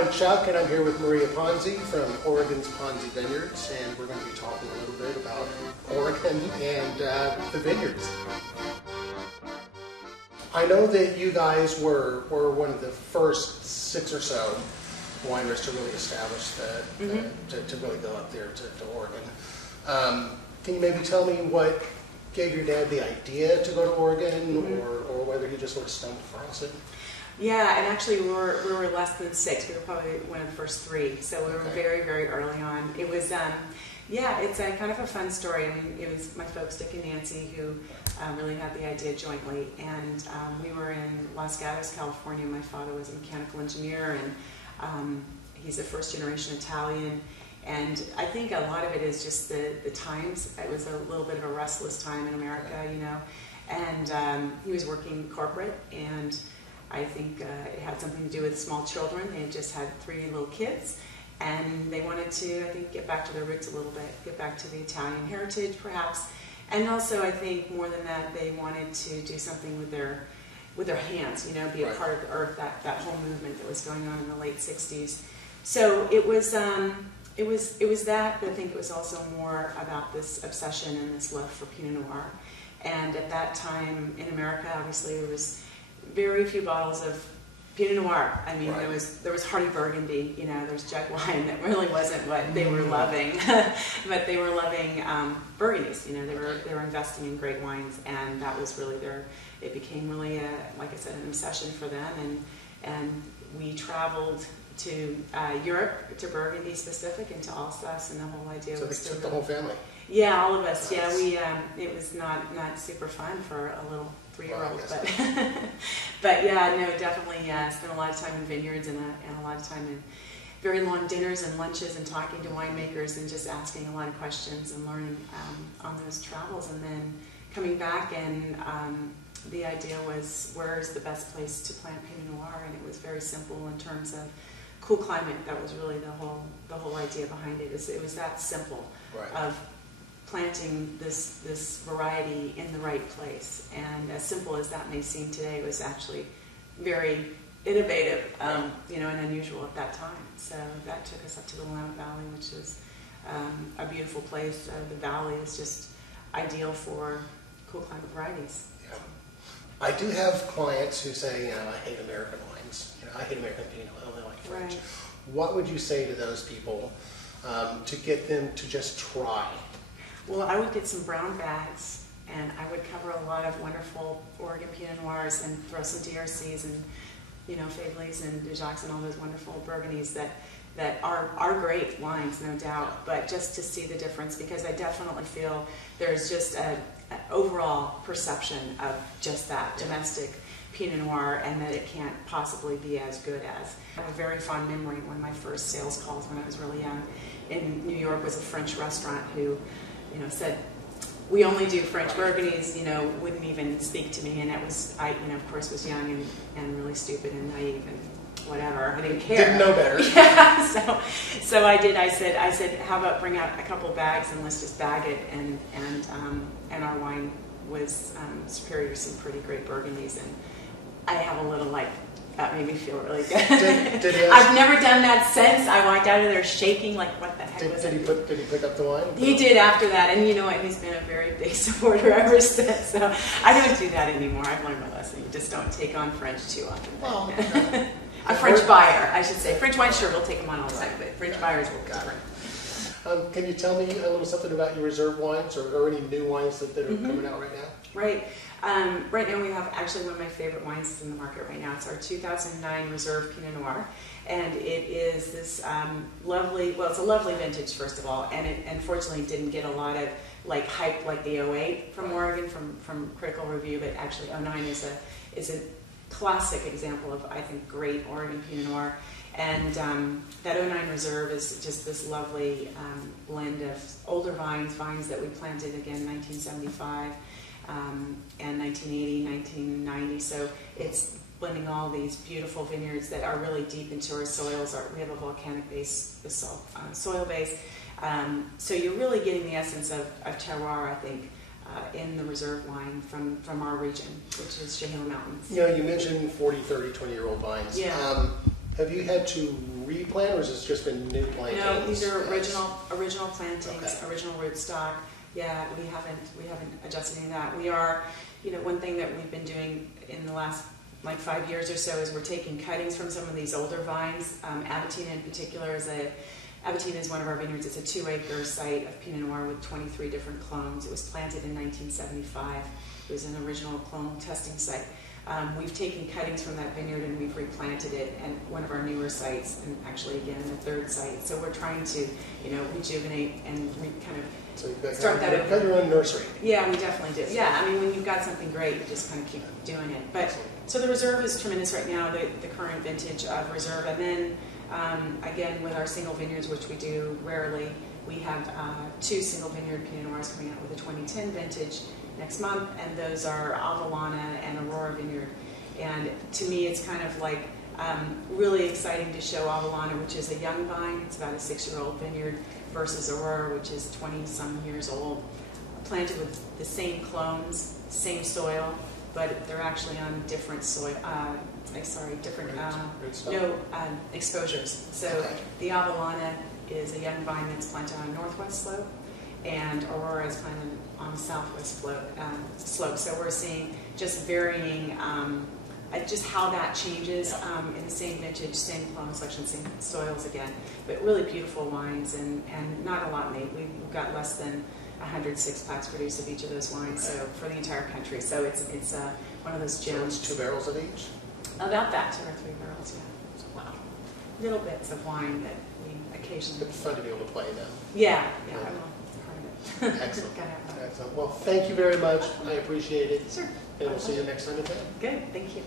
I'm Chuck, and I'm here with Maria Ponzi from Oregon's Ponzi Vineyards, and we're going to be talking a little bit about Oregon and the vineyards. I know that you guys were one of the first 6 or so wineries to really establish to really go up there to Oregon. Can you maybe tell me what gave your dad the idea to go to Oregon, or whether he just sort of stumbled across it? Yeah, and actually we were less than 6. We were probably one of the first 3, so we were very, very early on. It was, yeah, it's a kind of a fun story. I mean, it was my folks, Dick and Nancy, who really had the idea jointly, and we were in Los Gatos, California. My father was a mechanical engineer, and he's a first-generation Italian. And I think a lot of it is just the times. It was a little bit of a restless time in America, you know. And he was working corporate, and I think it had something to do with small children. They had just had 3 little kids, and they wanted to, I think, get back to their roots a little bit, get back to the Italian heritage, perhaps. And also, I think, more than that, they wanted to do something with their hands, you know, be a part of the earth, that whole movement that was going on in the late 60s. So it was that, but I think it was also more about this obsession and this love for Pinot Noir. And at that time in America, obviously, there was very few bottles of Pinot Noir. I mean, there was Hardy Burgundy, you know, there's Jug wine that really wasn't what they were loving, but they were loving Burgundies. You know, they were investing in great wines, and that was really it became really, like I said, an obsession for them. And we traveled to Europe, to Burgundy specific, and to Alsace, and the whole idea was So the whole family? Yeah, all of us. Yeah, it was not super fun for a little 3-year-old, but yeah, no, definitely spent a lot of time in vineyards and a lot of time in very long dinners and lunches and talking to winemakers and just asking a lot of questions and learning on those travels, and then coming back, and the idea was, where's the best place to plant Pinot Noir? And it was very simple in terms of cool climate. That was really the whole idea behind it. It was that simple of planting this variety in the right place. And as simple as that may seem today, it was actually very innovative, you know, and unusual at that time. So that took us up to the Willamette Valley, which is a beautiful place. The valley is just ideal for cool climate varieties. Yeah. I do have clients who say, you know, I hate American wines. You know, I hate American Pinot. I only like French. Right. What would you say to those people to get them to just try? Well, I would get some brown bags, and I would cover a lot of wonderful Oregon Pinot Noirs and throw some DRCs and, you know, Faivelys and Dujacs and all those wonderful Burgundies that are great wines, no doubt, but just to see the difference, because I definitely feel there's just an overall perception of just that domestic Pinot Noir, and that it can't possibly be as good as. I have a very fond memory. One of my first sales calls when I was really young in New York was a French restaurant who, you know, said, we only do French Burgundies, you know, wouldn't even speak to me. And it was, I, you know, of course, was young and really stupid and naive and whatever. I didn't care. Didn't know better. Yeah, so I did. I said, how about bring out a couple bags and let's just bag it. And our wine was superior to some pretty great Burgundies. And I have a little, like, that made me feel really good. I've never done that since. I walked out of there shaking, like, what the heck was it? Did he pick up the wine? He did after that, and you know what? He's been a very big supporter ever since. So I don't do that anymore. I've learned my lesson. You just don't take on French too often. Well, a French buyer, I should say. French wine, sure, we'll take them on all the time, but French buyers will different. Can you tell me a little something about your reserve wines, or any new wines that are coming out right now? Right. Right now we have actually one of my favorite wines is in the market right now. It's our 2009 Reserve Pinot Noir, and it is this lovely, well, it's a lovely vintage, first of all, and it unfortunately didn't get a lot of like hype like the 08 from Oregon from Critical Review, but actually 09 is a classic example of, I think, great Oregon Pinot Noir. And that 09 Reserve is just this lovely blend of older vines that we planted again in 1975 and 1980, 1990. So it's blending all these beautiful vineyards that are really deep into our soils. We have a volcanic base, soil base. So you're really getting the essence of terroir, I think, in the reserve wine from our region, which is Chehalis Mountains. You know, you mentioned 40, 30, 20-year-old vines. Yeah. Have you had to replant, or has this just been new plantings? No, these are original plantings, Okay. original rootstock. Yeah, we haven't adjusted any of that. We are, one thing that we've been doing in the last like 5 years or so is we're taking cuttings from some of these older vines. Abatina in particular Abatina is one of our vineyards. It's a 2-acre site of Pinot Noir with 23 different clones. It was planted in 1975. It was an original clone testing site. We've taken cuttings from that vineyard and we've replanted it at one of our newer sites, and actually again in the third site. So we're trying to, rejuvenate and So you've got start that got your own nursery. Yeah, we definitely do. Yeah, I mean, when you've got something great, you just kind of keep doing it. But so the reserve is tremendous right now, the current vintage of reserve, and then again with our single vineyards, which we do rarely, we have 2 single vineyard Pinot Noirs coming out with a 2010 vintage next month, and those are Avellana and Aurora Vineyard. And to me, it's kind of like really exciting to show Avellana, which is a young vine, it's about a 6-year-old vineyard, versus Aurora, which is 20-some years old, planted with the same clones, same soil, but they're actually on different soil. Exposures. So Okay. the Avellana is a young vine that's planted on a northwest slope, and Aurora is planted on the southwest slope. So we're seeing just varying, just how that changes in the same vintage, same clone selection, same soils again. But really beautiful wines, and not a lot made. We've got less than 100 six-packs produced of each of those wines, so for the entire country. So it's one of those So gems. it's 2 barrels of each? About that, 2 or 3 barrels, yeah. Wow. Little bits of wine that we occasionally. It's fun to be able to play them. Yeah, Yeah. I will. Part of it. Excellent. Gotta have that. Excellent. Well, thank you very much. I appreciate it. Sure. And we'll see you next time at 10. Good, thank you.